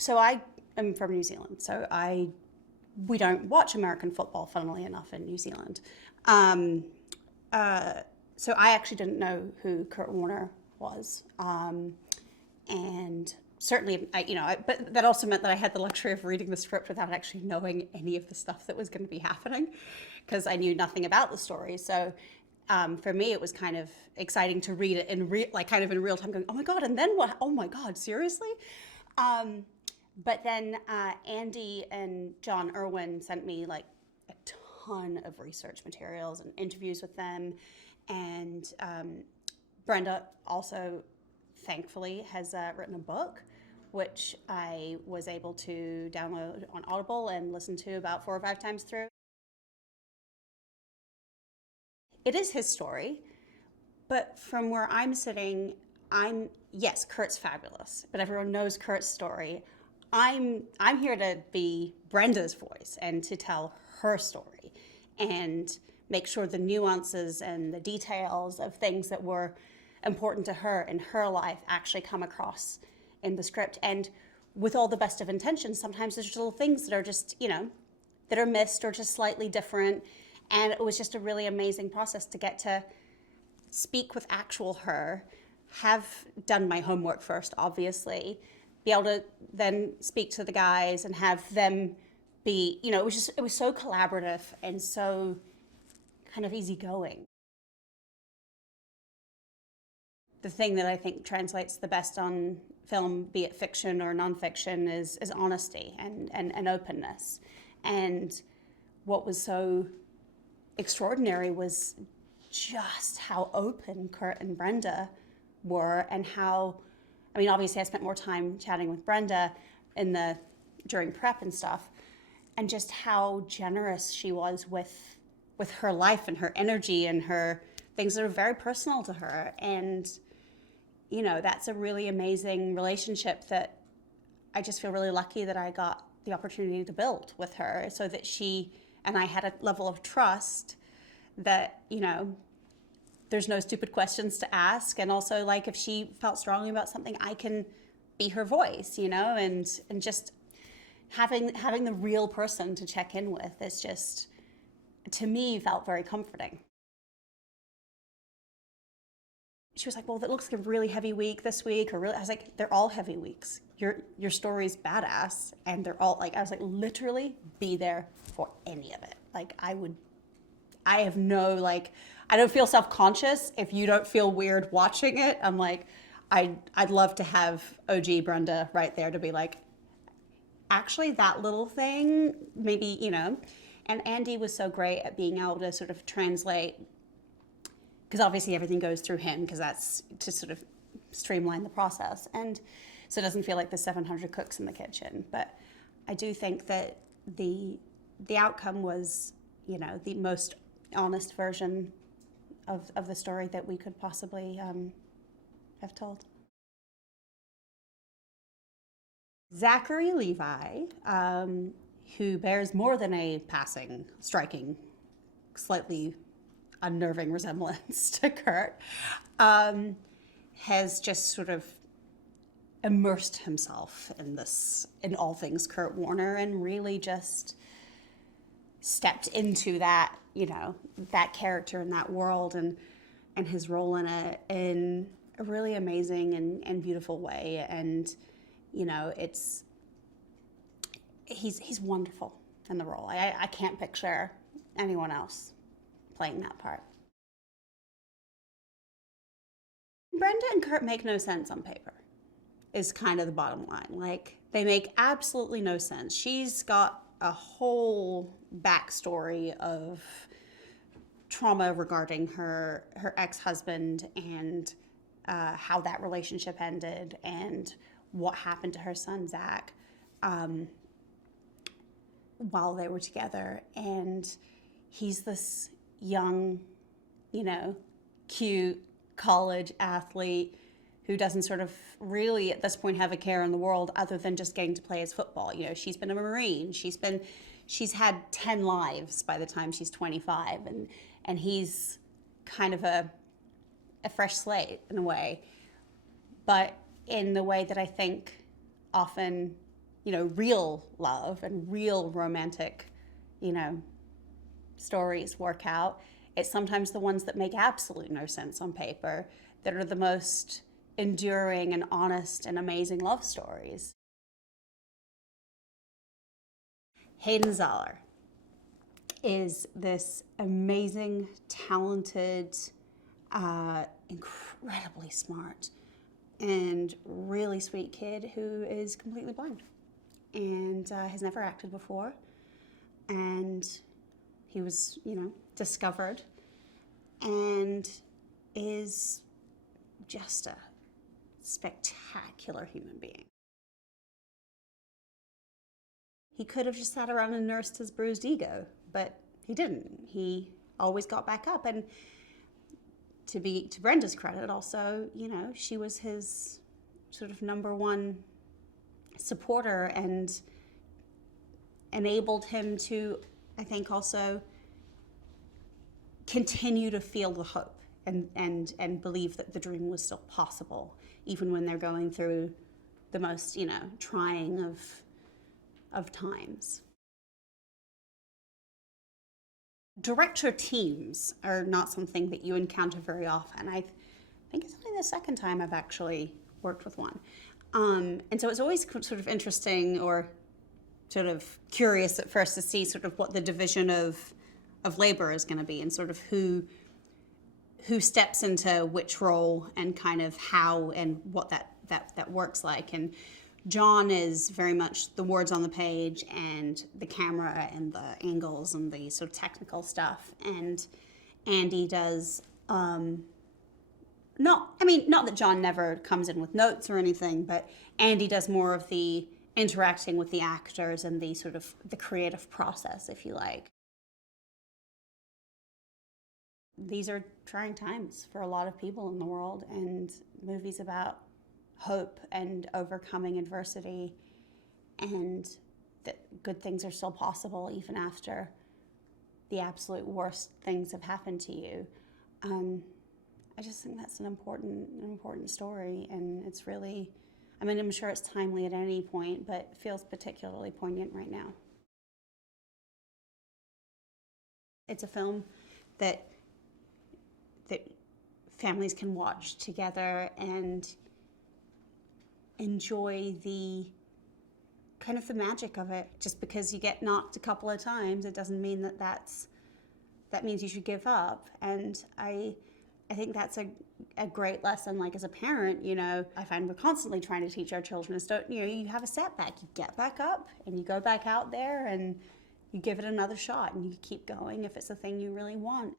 So I am from New Zealand. We don't watch American football, funnily enough, in New Zealand. Um, uh, so I actually didn't know who Kurt Warner was, and certainly, but that also meant that I had the luxury of reading the script without actually knowing any of the stuff that was going to be happening, because I knew nothing about the story. So for me, it was kind of exciting to read it kind of in real time, going, "Oh my god!" And then what? Oh my god, seriously? Um, but then Andy and John Irwin sent me like a ton of research materials and interviews with them, and Brenda also, thankfully, has written a book, which I was able to download on Audible and listen to about 4 or 5 times through. It is his story, but from where I'm sitting, yes, Kurt's fabulous, but everyone knows Kurt's story. I'm here to be Brenda's voice and to tell her story and make sure the nuances and the details of things that were important to her in her life actually come across in the script. And with all the best of intentions, sometimes there's little things that are just, that are missed or just slightly different. And it was just a really amazing process to get to speak with actual her, have done my homework first, obviously, be able to then speak to the guys and have them be, it was so collaborative and so kind of easygoing. The thing that I think translates the best on film, be it fiction or nonfiction, is honesty and openness. And what was so extraordinary was just how open Kurt and Brenda were, and how, I mean, obviously I spent more time chatting with Brenda during prep and stuff, and just how generous she was with her life and her energy and her things that are very personal to her. And that's a really amazing relationship that I just feel really lucky that I got the opportunity to build with her, so that she and I had a level of trust that, there's no stupid questions to ask. And also, like, if she felt strongly about something, I can be her voice, and just having the real person to check in with is just, to me, felt very comforting. She was like, "Well, that looks like a really heavy week this week," or really, I was like, "They're all heavy weeks. Your story's badass," and they're all like, I was like, literally be there for any of it. Like, I have no, like, I don't feel self-conscious if you don't feel weird watching it. I'm like, I'd love to have OG Brenda right there to be like, actually, that little thing, maybe, And Andy was so great at being able to sort of translate, because obviously everything goes through him, because that's to sort of streamline the process. And so it doesn't feel like there's 700 cooks in the kitchen. But I do think that the outcome was, the most honest version of the story that we could possibly have told. Zachary Levi, who bears more than a passing, striking, slightly unnerving resemblance to Kurt, has just sort of immersed himself in all things Kurt Warner, and really just stepped into that, that character in that world, and his role in it in a really amazing and beautiful way. And, it's, he's wonderful in the role. I can't picture anyone else playing that part. Brenda and Kurt make no sense on paper, is kind of the bottom line. Like, they make absolutely no sense. She's got a whole backstory of trauma regarding her ex-husband, and how that relationship ended, and what happened to her son Zach while they were together. And he's this young, cute college athlete who doesn't sort of really at this point have a care in the world other than just getting to play his football. She's been a Marine. She's had 10 lives by the time she's 25, and he's kind of a fresh slate in a way, but in the way that I think often real love and real romantic, stories work out. It's sometimes the ones that make absolute no sense on paper that are the most enduring and honest and amazing love stories. Hayden Zahler is this amazing, talented, incredibly smart, and really sweet kid who is completely blind and has never acted before. And he was, discovered and is just a spectacular human being. He could have just sat around and nursed his bruised ego, but he didn't. He always got back up. And to Brenda's credit also, she was his sort of number one supporter and enabled him to, I think, also continue to feel the hope and believe that the dream was still possible, even when they're going through the most, trying of times. Director teams are not something that you encounter very often. I think it's only the second time I've actually worked with one. And so it's always sort of interesting or sort of curious at first to see sort of what the division of labor is going to be and sort of who steps into which role and kind of how and what that works like. And John is very much the words on the page and the camera and the angles and the sort of technical stuff. And Andy does, not that John never comes in with notes or anything, but Andy does more of the interacting with the actors and the sort of the creative process, if you like. These are trying times for a lot of people in the world, and movies about hope and overcoming adversity and that good things are still possible even after the absolute worst things have happened to you. I just think that's an important story, and it's really, I'm sure it's timely at any point, but it feels particularly poignant right now. It's a film that families can watch together and enjoy the kind of the magic of it. Just because you get knocked a couple of times, it doesn't mean that means you should give up. And I think that's a great lesson. Like as a parent, I find we're constantly trying to teach our children is don't, you have a setback, you get back up and you go back out there and you give it another shot and you keep going if it's the thing you really want.